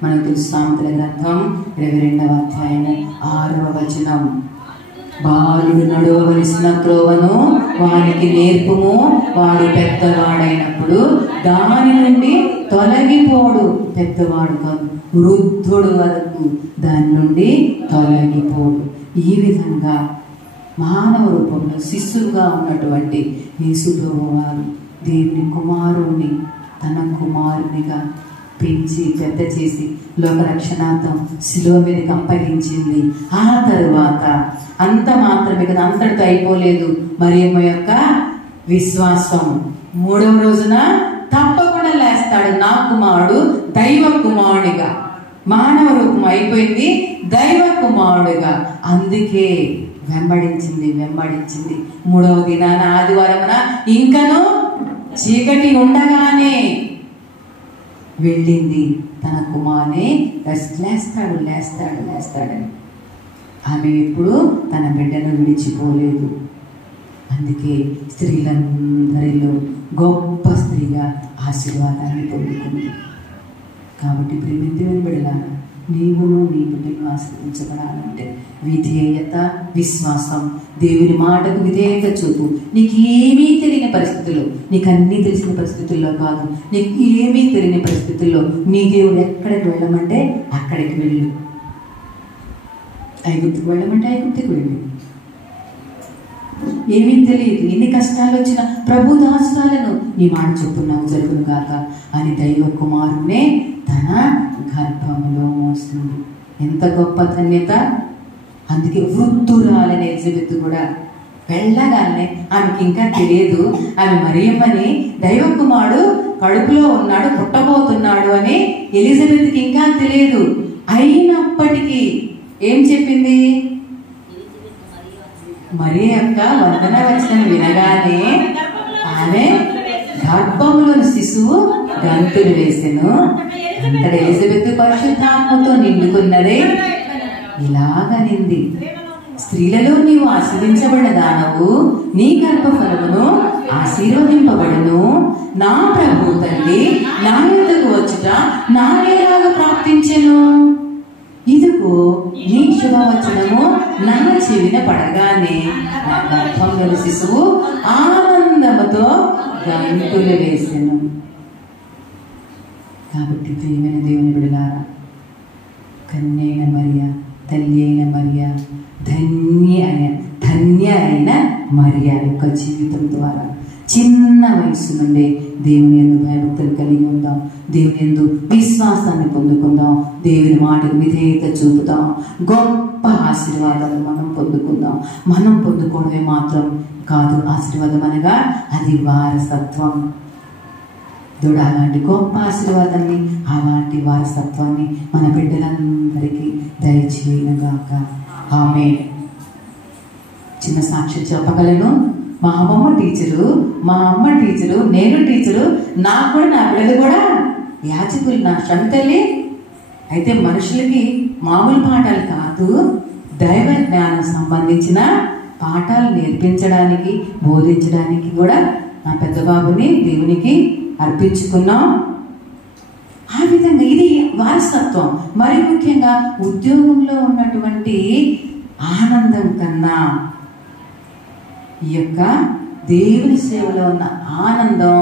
మనకు తెలుసు. సామెతల గ్రంథం 22వ అధ్యాయం 6వ వచనం, బాలుడు నడవవలసిన త్రోవను వానికి నేర్పుము, వాడు పెద్దవాడైనప్పుడు దాని నుండి తొలగిపోడు. పెద్దవాడు కాదు, వృద్ధుడు వరకు దాని నుండి తొలగిపోడు. ఈ విధంగా మానవ రూపంలో శిశువుగా ఉన్నటువంటి యేసుప్రభువారు దేవుని కుమారుణ్ణి తన కుమారునిగా పెంచి పెద్ద చేసి లోక రక్షణార్థం శిలువ మీదకి అప్పగించింది. ఆ తరువాత అంత మాత్రమే కదా, అంతటితో అయిపోలేదు. మరియమ్మ యొక్క విశ్వాసం 3వ రోజున తప్పకుండా లేస్తాడు నా కుమారుడు దైవ కుమారుడిగా. మానవ రూపం అయిపోయింది, దైవ కుమారుడిగా. అందుకే వెంబడించింది. 3వ దినాన ఆదివారమున ఇంకను చీకటి ఉండగానే వెళ్ళింది. తన కుమారుని లేస్తాడని ఆమె ఎప్పుడు తన బిడ్డను విడిచిపోలేదు. అందుకే స్త్రీలందరిలో గొప్ప స్త్రీగా ఆశీర్వాదాన్ని పొందుకుంది. కాబట్టి ప్రేమిందేమని బిడలారా, నీవును నీ బిడ్డను ఆశీర్వించబడాలంటే విధేయత, విశ్వాసం, దేవుని మాటకు విధేయత చూపు. నీకు ఏమీ తెలియని పరిస్థితుల్లో, నీకు అన్నీ తెలిసిన పరిస్థితుల్లో కాదు, నీకు ఏమీ తెలియని పరిస్థితుల్లో నీ దేవుడు ఎక్కడికి వెళ్ళమంటే అక్కడికి వెళ్ళు. ఐగుప్తుకు వెళ్ళమంటే ఐగుప్తుకు వెళ్ళు. ఏమీ తెలియదు, ఎన్ని కష్టాలు వచ్చినా ప్రభు దాసురాలను నీ మాట చొప్పున నాకు జరుగును గాక అని దైవ కుమారునే తన గర్భంలో మోస్తుంది. ఎంత గొప్ప ధన్యత! అందుకే వృద్ధురాలని ఎలిజబెత్ కూడా వెళ్ళగానే ఆమెకి ఇంకా తెలియదు ఆమె మరియమ్మని, దైవ కుమారుడు కడుపులో ఉన్నాడు, పుట్టబోతున్నాడు అని ఎలిజబెత్కి ఇంకా తెలియదు. అయినప్పటికీ ఏం చెప్పింది? మరియ యొక్క వందన వచనం వినగానే ఆమె గర్భంలోని శిశువు గంతులు వేసెను. అంతట ఎలిజబెత్ పరిశుద్ధాత్మతో నిండుకున్నదే ఇలాగనింది, స్త్రీలలో నీవు ఆశీర్వించబడిన దానవు, నీ గర్భఫలమును ఆశీర్వదింపబడును. నా ప్రభు తల్లి నా యొద్దకు వచ్చుట నాకేలాగా ప్రాప్తించెను. ఇదిగో నీ శుభవచనము నా చెవిన పడగానే నా గర్భంలో శిశువు ఆనందముతో గంతులు వేసెను. కాబట్టి ప్రియమైన దేవుని బిడ్డలారా, కన్య అయిన మరియ, తల్లి అయిన మరియ, ధన్య అయిన మరియ యొక్క జీవితం ద్వారా చిన్న వయసు నుండే దేవుని యందు భయభక్తులు కలిగి ఉందాం, దేవుని యందు విశ్వాసాన్ని పొందుకుందాం, దేవుని మాటకు విధేయత చూపుతాం, గొప్ప ఆశీర్వాదాలు మనం పొందుకుందాం. మనం పొందుకోవడమే మాత్రం కాదు ఆశీర్వాదం అనగా అది వారసత్వం. దేవుడు అలాంటి గొప్ప ఆశీర్వాదాన్ని, అలాంటి వారసత్వాన్ని మన బిడ్డలందరికీ దయచేయనుగాక. ఆమేన్. చిన్న సాక్ష్యం చెప్పగలను. మా అమ్మ టీచరు, నేను టీచరు, నాకు కూడా నా పిల్లలు కూడా యాజకులు. నా శ్రమతల్లి అయితే మనుషులకి మామూలు పాఠాలు కాదు, దైవ జ్ఞానం సంబంధించిన పాఠాలు నేర్పించడానికి, బోధించడానికి కూడా నా పెద్ద బాబుని దేవునికి అర్పించుకున్నాం. ఆ విధంగా ఇది వారసత్వం. మరి ముఖ్యంగా ఉద్యోగంలో ఉన్నటువంటి ఆనందం కన్నా ఈ యొక్క దేవుని సేవలో ఉన్న ఆనందం,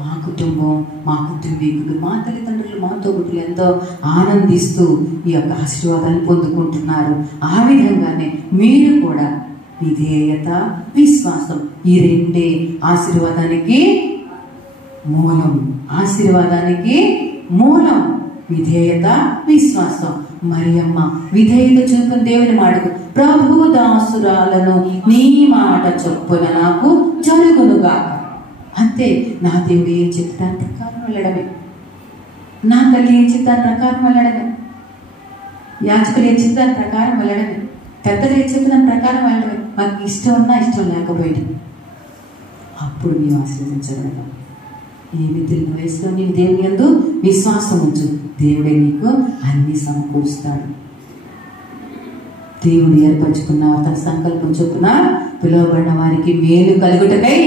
మా కుటుంబం, మా కుటుంబీకులు, మా తల్లిదండ్రులు, మా తోబుట్టులు ఎంతో ఆనందిస్తూ ఈ యొక్క ఆశీర్వాదాన్ని పొందుకుంటున్నారు. ఆ విధంగానే మీరు కూడా విధేయత, విశ్వాసం, ఈ రెండే ఆశీర్వాదానికి మూలం. ఆశీర్వాదానికి మూలం విధేయత, విశ్వాసం. మరియమ్మ విధేయత చూపుని దేవుని మాటకు, ప్రభు దాసురాలను నీ మాట చొప్పున నాకు జరుగునుగా. అంతే. నా దేవుడు ఏం చెప్తాను ప్రకారం వెళ్ళడమే, నా తల్లి ఏం చెప్తాను ప్రకారం వెళ్ళడమే, యాజకులు ఏం చెప్తాను ప్రకారం వెళ్ళడమే, పెద్దలు ఏం చెప్తాను ప్రకారం వెళ్ళడమే. మాకు ఇష్టం ఉన్నా ఇష్టం లేకపోయింది, అప్పుడు నీవు ఆశీర్వదించగలగా. ఏమి తెలియని వయసులో నీవు దేవుని యందు విశ్వాసం ఉంచు, దేవుడే నీకు అన్ని సమకూరుస్తాడు. దేవుడు ఏర్పరచుకున్న తన సంకల్పం చొప్పున పిలువబడిన వారికి మేలు కలుగుటకై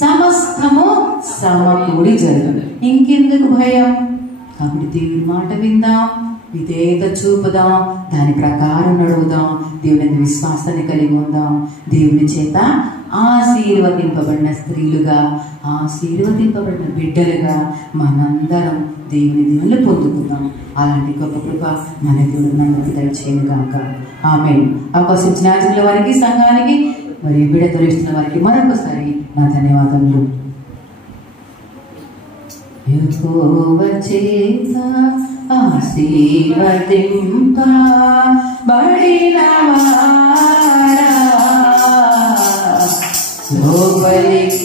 సమస్తము సమకూడి జరుగును. ఇంకెందుకు భయం? కాబట్టి దేవుని మాట విందాం, విధేయత చూపుదాం, దాని ప్రకారం నడువుదాం, దేవుని విశ్వాసాన్ని కలిగి ఉందాం. దేవుని చేత ఆశీర్వదింపబడిన స్త్రీలుగా, ఆశీర్వదింపబడిన బిడ్డలుగా మనందరం దేవుని దీవెనలు పొందుకుందాం. అలాంటి గొప్ప కృప మన దేవుడు మనకి దయచేయను గాక. ఆమేన్. అవకాశం ఇచ్చిన యాజకుల వారికి, సంఘానికి, మరియు బిడ్డ తొలగిస్తున్న వారికి మరొకసారి నా ధన్యవాదములు. యెహోవా చేత ఆశీర్వదింపబడిన వారా లోపలికి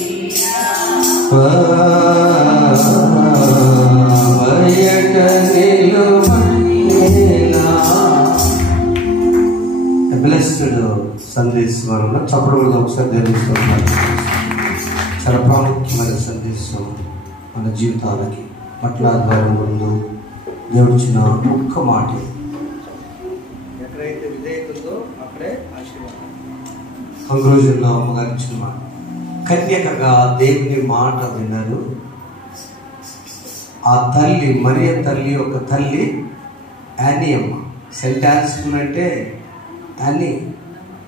బ్లెస్డ్ సందేశం వలన చప్పటి ఒకసారి తెలుస్తున్నారు. చాలా ప్రాముఖ్యమైన సందేశం మన జీవితాలకి. మాట్లాడడం ముందు దేవుడిచ్చిన ఒక్క మాట, ఎక్కడైతే విధేయత ఉందో అక్కడే ఆశీర్వాదం. 1 రోజుల్లో అమ్మగారు ఇచ్చిన మాట, కన్యకగా దేవుని మాట విన్నారు. ఆ తల్లి మరియ తల్లి ఒక తల్లి యానీ అమ్మ. సెంట్ ఆన్స్టన్ అంటే యానీ.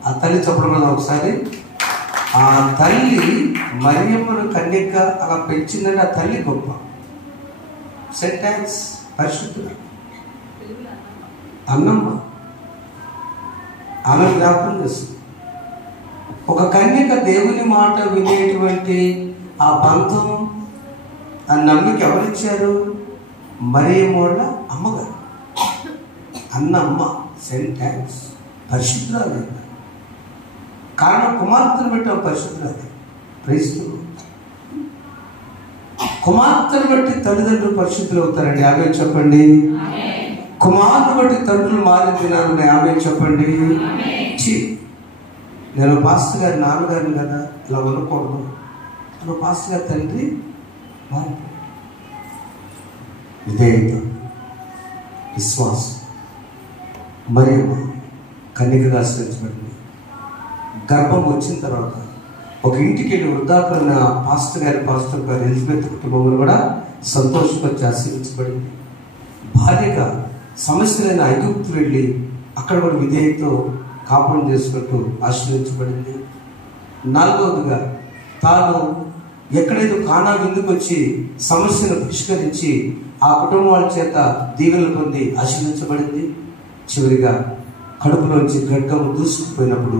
ఆ తల్లి చెప్పడం ఒకసారి. ఆ తల్లి మరియమ్మను కన్యకగా అలా పెంచిందంటే ఆ తల్లి గొప్ప. సెంట్ ఆన్స్ పరిశుద్ధుడు అన్నమ్మ. ఆమె జ్ఞాపకం చేస్తుంది. ఒక కన్యక దేవుని మాట వినేటువంటి ఆ బంధం, ఆ నమ్మిక ఎవరిచ్చారు? మరియమ్మోళ్ళ అమ్మగారు, అన్నమ్మ. Cent Ann's పరిశుద్ధురాలు. కారణం కుమార్తెను బట్టి ఒక పరిశుద్ధురాలు. క్రైస్తవు కుమార్తెను బట్టి తల్లిదండ్రులు పరిశుద్ధులు అవుతారండి. ఆమె చెప్పండి. కుమార్తెను బట్టి తండ్రులు మారి తినాలని ఆమె చెప్పండి. నేను పాస్టర్ గారి నాన్నగారిని కదా, ఇలా ఉండకూడదు. నేను పాస్టర్ గారి తండ్రి మారిపోయాడు. విధేయత, విశ్వాసం. మరియు కన్యకగా ఆశ్రయించబడింది. గర్భం వచ్చిన తర్వాత ఒక ఇంటికి వెళ్ళి వృద్ధాపడిన పాస్టర్ గారు ఎలిజబెత్ కుటుంబంలో కూడా సంతోషపరిచి ఆశీర్వించబడింది. భార్యగా సమస్యలైన ఐగుప్తు వెళ్ళి అక్కడ కూడా విధేయతతో కాపురం చేసుకుంటూ ఆశీర్వించబడింది. 4వదిగా తాను ఎక్కడైతే కానా విందుకు వచ్చి సమస్యను పరిష్కరించి ఆ కుటుంబం వాళ్ళ చేత దీవెనలు పొంది ఆశీర్వించబడింది. చివరిగా కడుపులోంచి గడ్డము దూసుకుపోయినప్పుడు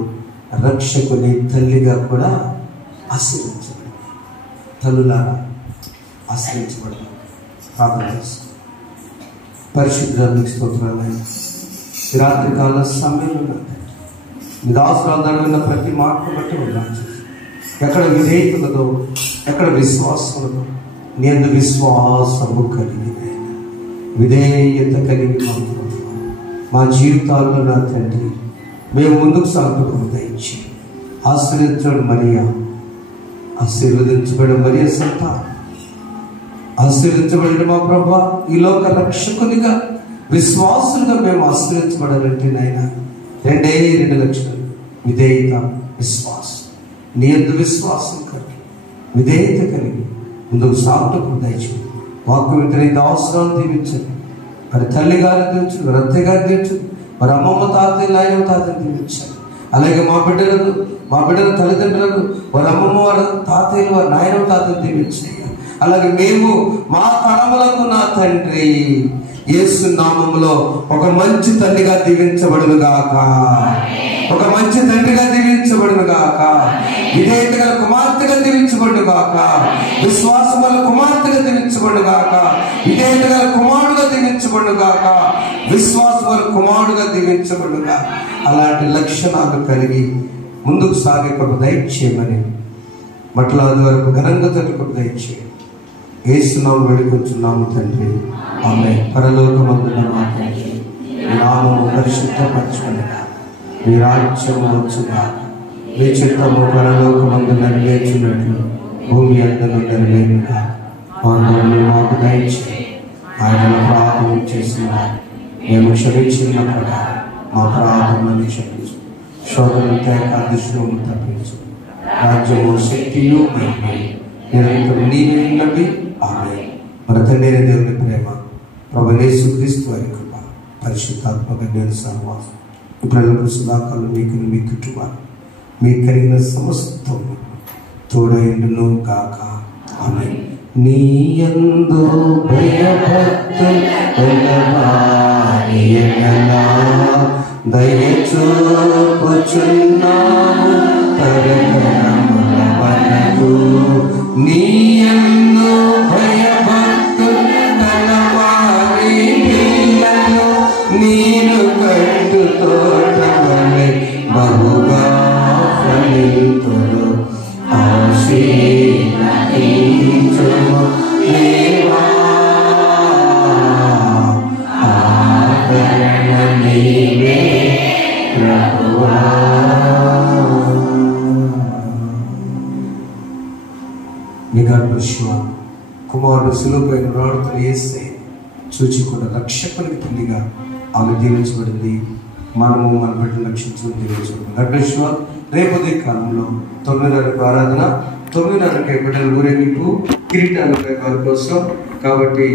రక్షకుని తల్లిగా కూడా ఆశీర్వించబడింది. తల్లులారా ఆశీర్వించబడింది. ప్రార్థన చేస్తుంది. పరిశుద్ధానికి స్తోత్రాలు. రాత్రి కాల సమయంలో మీ దాసురాలు నడిగిన ప్రతి మాటను బట్టి ఉన్నాను. ఎక్కడ విధేయత ఉన్నదో, ఎక్కడ విశ్వాసం ఉన్నదో, నేను విశ్వాసము కలిగి విధేయత కలిగి మా జీవితాల్లో నా తండ్రి మేము ముందుకు సాగుతూ దయచి ఆశీర్వదించబడి మరియా, ఆశీర్వదించబడి మరియ సంతానం, ఆశీర్వదించబడిన మా ప్రభా, ఈ లోక రక్షకునిగా విశ్వాసులుగా మేము ఆశీర్వదించబడాలంటే నాయన 2 లక్షలు విధేయత, విశ్వాసం. నీ యందు విశ్వాసం కలిగి విధేయత కలిగి ముందుకు సాగుటకు దయచేయండి. వాక్కు వింటే అవసరాలు దీవించండి. మరి తల్లి గారిని దీవించండి, మరి అత్తయ్య గారిని దీవించండి, మరి అమ్మమ్మ తాతయ్య నాయన తాతయ్యని దీవించండి. అలాగే మా బిడ్డల తల్లిదండ్రులకు వారి అమ్మమ్మ వారి తాతయ్యలు వారి నాయన తాతయ్యని దీవించండి. అలాగే మేము మా తరములకు నా తండ్రి యేసు నామములో ఒక మంచి తండ్రిగా దీవించబడును గాక, ఒక మంచి తండ్రిగా దీవించబడును గాక, విధేయత గల కుమార్తెగా దీవించబడును గాక, విశ్వాసం గల కుమార్తెగా దీవించబడును గాక, విధేయత గల కుమారుడుగా దీవించబడును గాక, విశ్వాసం గల కుమారుడుగా దీవించబడును గాక. అలాంటి లక్షణాలు కలిగి ముందుకు సాగే కొరకు దయచేయమని మట్లాది వరకు ఘనంగా తట్టుకు దయచేయండి. యేసునామములో వేడుకొంచున్నాము తండ్రి, ఆమేన్. పరలోకమందున్న మా తండ్రి, మీ నామము పరిశుద్ధపరచుకొనుగాక, మీ రాజ్యము వచ్చుగాక, మీ చిత్తము పరలోకమందు నెరవేర్చున్నట్లు భూమి యందును నెరవేరునుగాక. మాకు దయచేయండి. ఆయన ప్రార్థన చేసిన మేము క్షమించిన ప్రకారం మా ప్రార్థనను క్షమించు. శోధన తేక దుష్టులను తప్పించు. రాజ్యము శక్తియు నిరంతరం నీవే ఉన్నవి. ఆమేన్. మన తండ్రి దేవుని ప్రేమ, ప్రభువైన యేసుక్రీస్తు వారి కృప, పరిశుద్ధాత్మక దేవుని సహవాసం ఇప్పుడు సదాకాలం మీకు మీ కుటుంబాలు మీకు కలిగిన సమస్తం తోడైండును గాక. ఆమేన్. నీ యందు దయచూపుచున్నాము తరతరముల వరకు. నీ యందు భయభక్తులు కలవారి పిల్లలు నీరు కట్టు తోటవలె బహుగా ఫలింతురు. ఆశీర్వదించుము దేవా, ఆదరణ నీవే ప్రభువా. కుమారుడు సులువుపైన రాడుతున్న యేసే చూచికొన్న రక్షకునికి తల్లిగా ఆమె దీవించబడింది. మనము మన బిడ్డను రక్షించుకుని దీవించబడింది. రేపు కాలంలో 9 ఆరాధన 9:30కి బిడ్డల ఊరేగింపు కిరీటాలు వారి కోసం. కాబట్టి